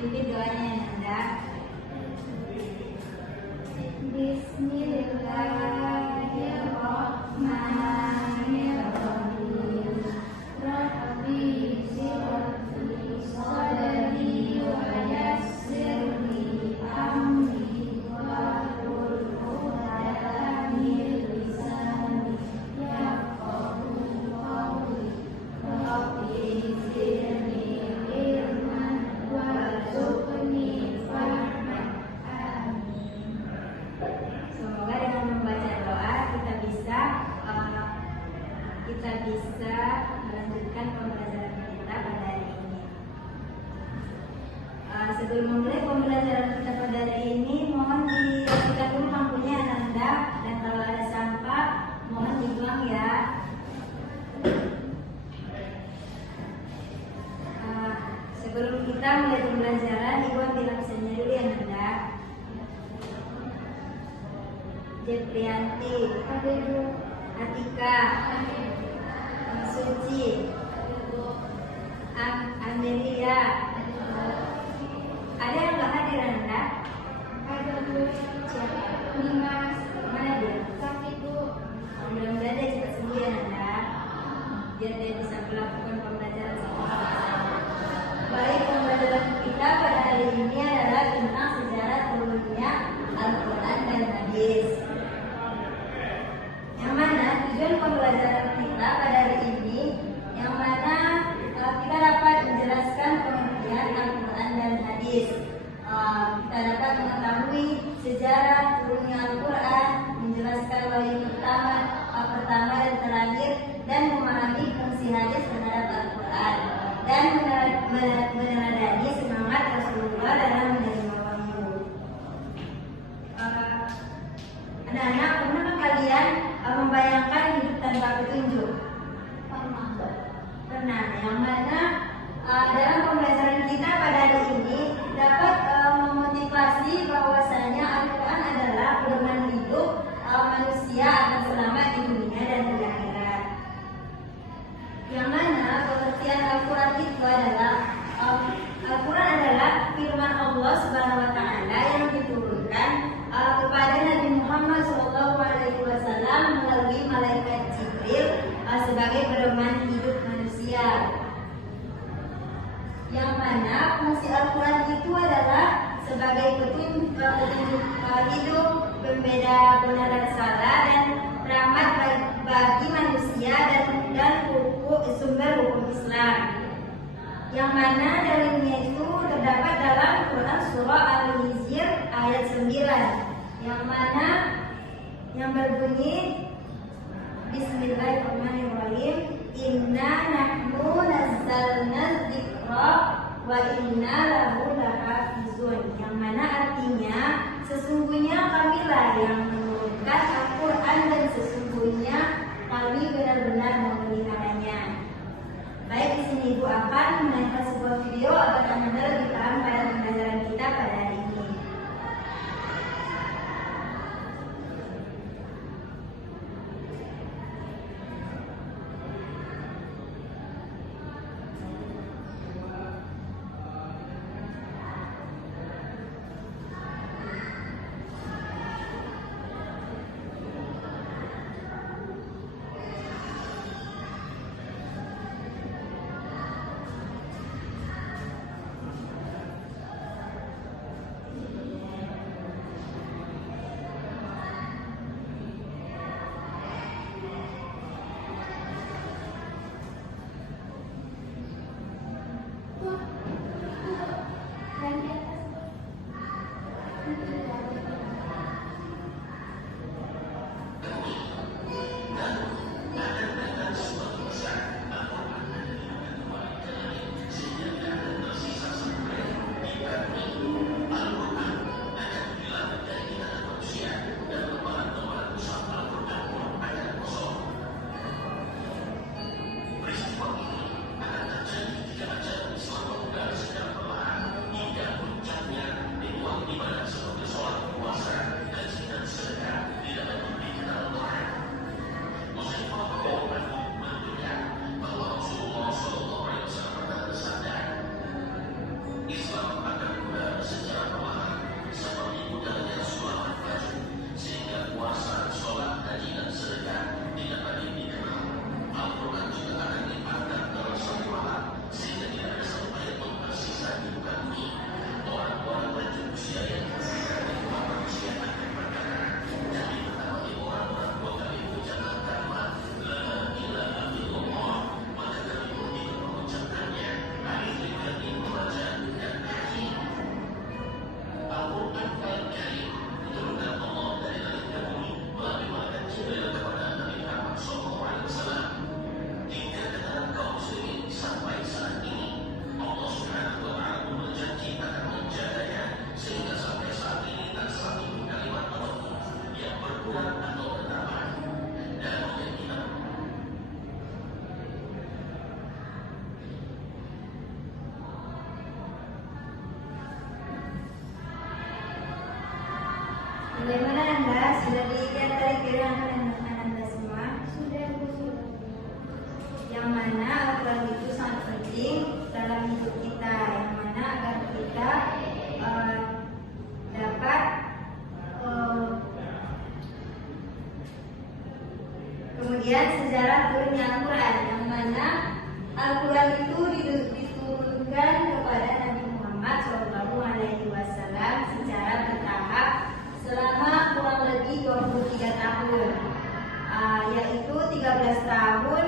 Pimpin doanya ya Nanda. Bismillahirrahmanirrahim. Rabbi syrahli sadri wa yassirli amri wahlul 'uqdatam min lisani yafqahu qawli. Rabbi zidni ilman warzuqni fahman. Amin. Semoga dengan membaca doa kita bisa melanjutkan pembelajaran kita pada hari ini. Sebelum memulai pembelajaran kita pada hari ini, mohon dirapikan dulu lampunya Nanda, dan kalau ada sampah mohon dibuang ya. Sebelum kita mulai pembelajaran, Ibu ambil absennya dulu ya Nanda. Jeprianti, Atika, Suci, Amelia. Ada yang nggak hadir Nanda? Ada Bu. Siapa? Dimas. Mana dia? Sakit Bu. Mudah-mudahan dia cepat sembuh ya Nanda, biar dia bisa melakukan pembelajaran sama-sama. Baik, pembelajaran kita pada hari ini adalah tentang sejarah turunnya Al-Quran dan Hadis. Yang mana tujuan pembelajaran kita pada hari ini, yang mana kita dapat menjelaskan pengertian Al-Quran dan Hadis. Kita dapat mengetahui sejarah turunnya Al-Quran, menjelaskan wahyu pertama dan terakhir, dan memahami fungsi hadis terhadap Al-Quran, dan meneladani semangat Rasulullah dalam menerima wahyu. Anak-anak, pernah kalian membayangkan hidup tanpa petunjuk? Pernah. Yang mana dalam pembelajaran kita pada hari ini dapat memotivasi bahwasanya Al-Quran adalah pedoman hidup manusia akan selamat di dunia dan di akhirat. Yang mana pengertian Al-Quran itu adalah Al-Quran adalah firman Allah Subhanahu wa taala yang diturunkan kepada Nabi Muhammad SAW melalui malaikat Jibril sebagai pedoman hidup manusia. Yang mana fungsi Al-Quran itu adalah sebagai petunjuk hidup, pembeda benar dan salah, dan rahmat bagi manusia, dan sumber hukum Islam. Yang mana dalilnya itu terdapat dalam Quran surah Al-Hijr ayat 9, yang mana yang berbunyi Bismillahirrahmanirrahim, Inna nahnu nazzalna dzikra wa inna lahu lahafizun. Yang mana artinya sesungguhnya kamilah yang menurunkan Al-Quran, dan sesungguhnya kami benar-benar memeliharanya. Baik, di sini Ibu akan menonton sebuah video agar Anda lebih paham pada pembelajaran kita pada hari ini. Bagaimana Anda? Sudah dilihat dari kiriman Anda semua? Sudah, Bu. Yang mana Al-Quran itu sangat penting dalam hidup kita, yang mana agar kita dapat kemudian sejarah turunnya Al-Quran, yang mana Al-Quran itu diturunkan kepada Nabi Muhammad SAW secara bertahap selama kurang lebih 23 tahun, yaitu 13 tahun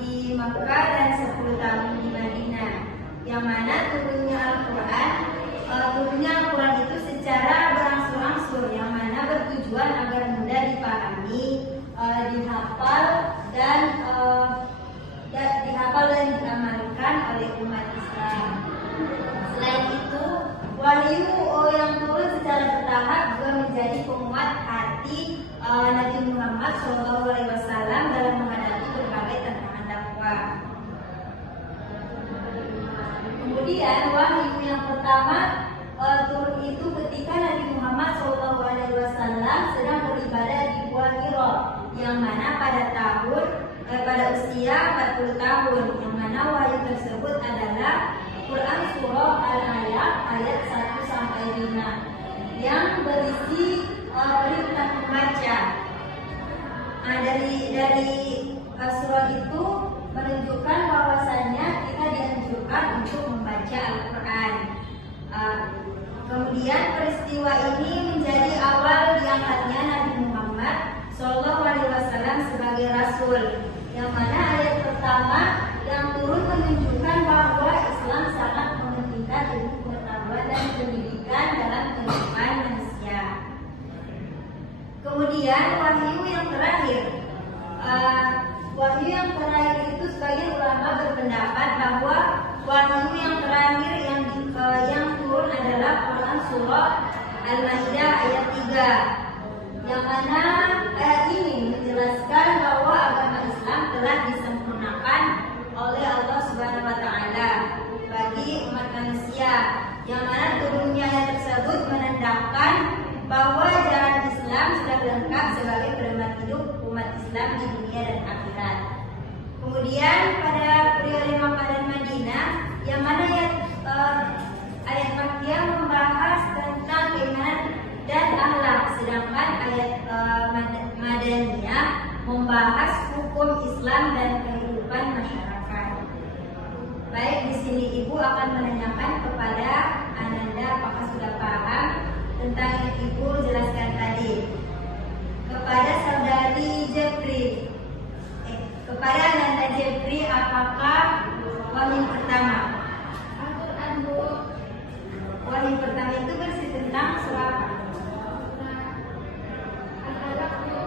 di Makkah dan 10 tahun di Madinah. Yang mana turunnya Al-Quran itu secara berangsur-angsur, yang mana bertujuan agar mudah dipahami, dihafal dan diamalkan oleh umat Islam. Selain itu, wahyu yang turun secara bertahap juga menjadi penguat hati Nabi Muhammad SAW dalam menghadapi berbagai tantangan dakwah. Kemudian wahyu yang pertama turun itu ketika Nabi Muhammad SAW sedang beribadah di Gua Hira, yang mana pada usia 40 tahun, yang mana wahyu tersebut adalah Quran Surah Al-Alaq ayat 1 sampai 5 yang berisi perintah membaca. Dari surah itu menunjukkan bahwasanya kita dianjurkan untuk membaca Al-Quran. Kemudian peristiwa ini menjadi awal diangkatnya Nabi Muhammad SAW sebagai Rasul, yang mana ayat pertama yang turun menunjukkan bahwa Islam sangat mementingkan ilmu pengetahuan dan pendidikan dalam kehidupan manusia. Kemudian wahyu yang terakhir itu sebagian ulama berpendapat bahwa wahyu yang terakhir yang turun adalah Quran Surah Al-Maidah ayat 3, yang mana ayat ini menjelaskan bahwa agama Islam telah disempurnakan oleh Allah Subhanahu wa Ta'ala bagi umat manusia, yang mana turunnya ayat tersebut menandakan bahwa jalan Islam sudah lengkap sebagai pedoman hidup umat Islam di dunia dan akhirat. Kemudian pada periode Makkah dan Madinah, yang mana ayat Makkiyah membahas tentang keimanan dan akhlak, sedangkan ayat Madaniyah membahas hukum Islam dan kehidupan masyarakat. Baik, di sini Ibu akan menanyakan kepada Ananda apakah sudah paham tentang yang Ibu jelaskan tadi. Kepada saudari Jeffrey, kepada Ananda Jeffrey, apakah wahyu pertama? Al-Quran, Bu. Wahyu pertama itu berisi tentang surah apa? Al-Alaq, Bu.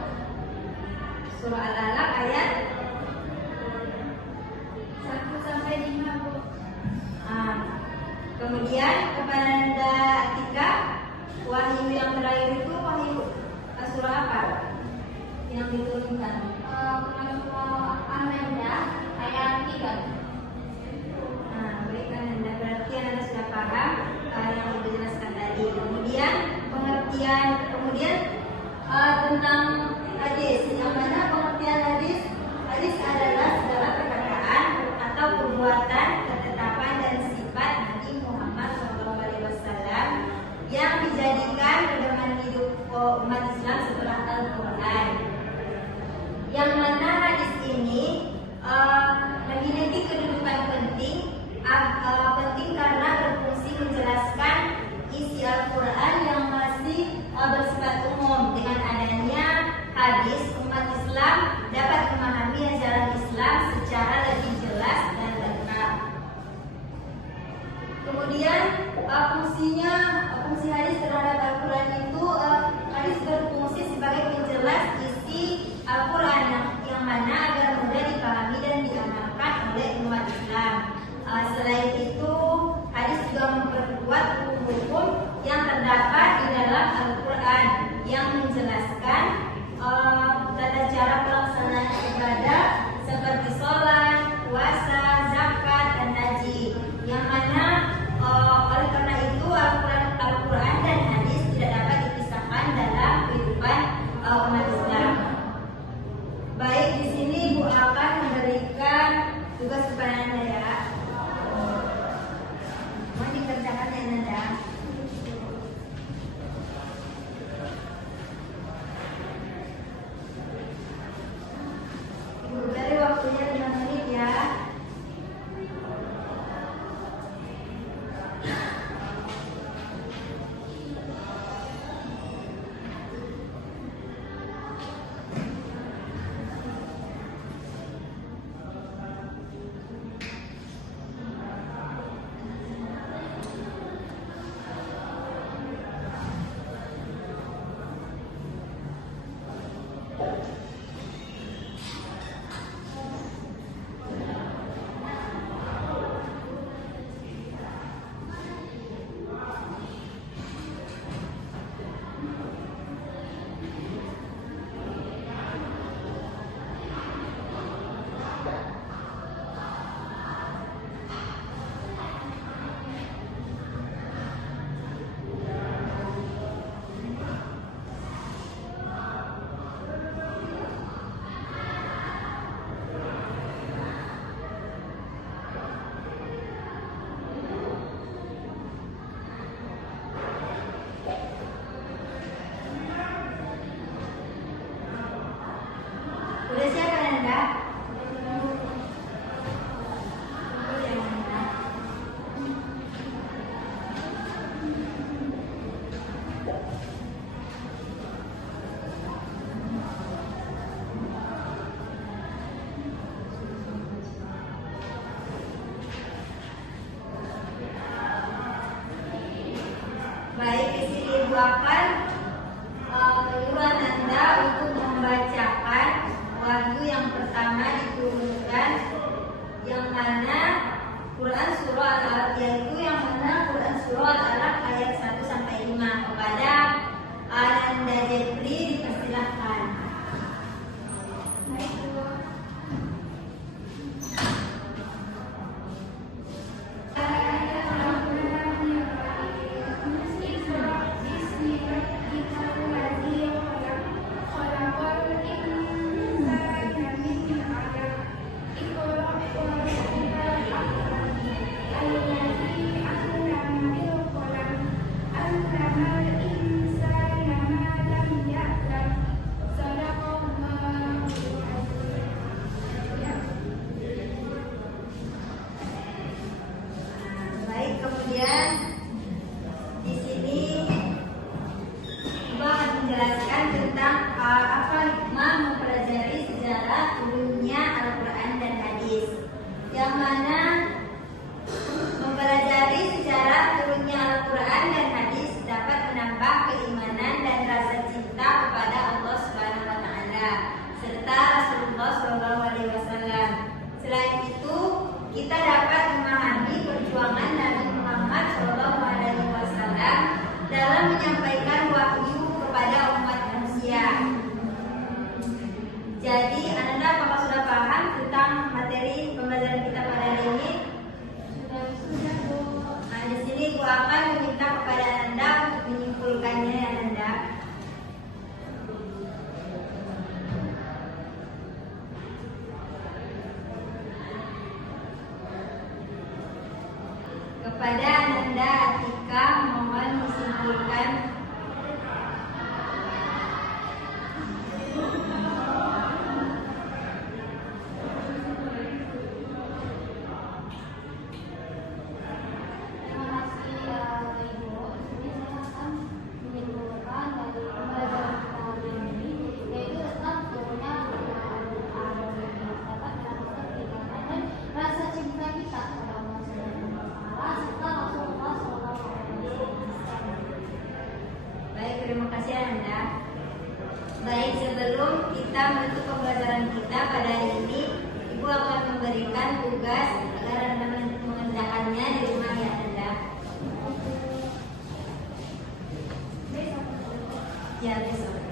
Surah Al-Alaq ayat 1 sampai 5, Bu. Kemudian kepada Anda Atika, wahyu yang terakhir itu wahyu surah apa yang diturunkan? Surah Al-Maidah ayat 3. Baik Anda, berarti Anda sudah paham yang Ibu jelaskan tadi. Kemudian tentang hadis, yang mana pengertian hadis adalah segala perkataan atau perbuatan, ketetapan dan sifat Nabi Muhammad SAW yang dijadikan pedoman hidup umat Islam setelah Al-Quran. Yang mana hadis ini memiliki kedudukan penting karena berfungsi menjelaskan isi Al-Quran yang masih bersifat umum. Dengan adanya hadis, umat Islam dapat memahami ajaran Islam secara lebih jelas dan lengkap. Kemudian fungsi hadis terhadap Al-Quran itu, hadis berfungsi sebagai penjelas isi Al-Quran yang mana agar mudah dipahami dan diamalkan oleh umat Islam. Selain itu, hadis juga memperkuat hukum-hukum yang terdapat di dalam Al-Quran yang menjelaskan tata cara pelaksanaan ibadah seperti sholat, puasa, zakat, dan haji. Yang mana oleh karena itu Al-Quran dan hadis tidak dapat dipisahkan Ibu akan menyuruh Ananda untuk membacakan wahyu yang pertama diturunkan, yang mana Quran surah Al-Alaq, yaitu yang mana Quran surah Al-Alaq ayat 1 sampai 5. Kepada Ananda Jepri dipersilahkan. Baik, Bu. Baik, kemudian di sini Ibu akan menjelaskan tentang apa hikmah mempelajari sejarah turunnya Al-Quran dan hadis. Yang mana mempelajari sejarah turunnya Al-Quran dan hadis dapat menambah keimanan dan rasa cinta kepada Allah Subhanahu wa taala serta Rasulullah SAW. Selain itu, kita dapat memahami perjuangan Nabi Muhammad SAW dalam menyampaikan wahyu kepada umat manusia. Jadi, Anda apakah sudah paham tentang materi pembelajaran kita pada hari ini? Sudah, Bu. Nah, di sini Ibu akan meminta kepada Anda untuk menyimpulkannya, ya Anda. Kepada Ananda Atika, mohon disimpulkan. Terima kasih, Ibu. Ini saya akan menyimpulkan dari pembelajaran kita hari ini, yaitu tentang turunnya Al-Quran dapat melakukan keimanan dan rasa cinta kita kepada Allah Subhanahu wa taala serta Rasulullah SAW. Baik, terima kasih Anda. Baik, sebelum kita menutup pembelajaran kita pada hari ini, Ibu akan memberikan tugas agar Anda mengerjakannya di rumah, ya Anda. Ya, besok.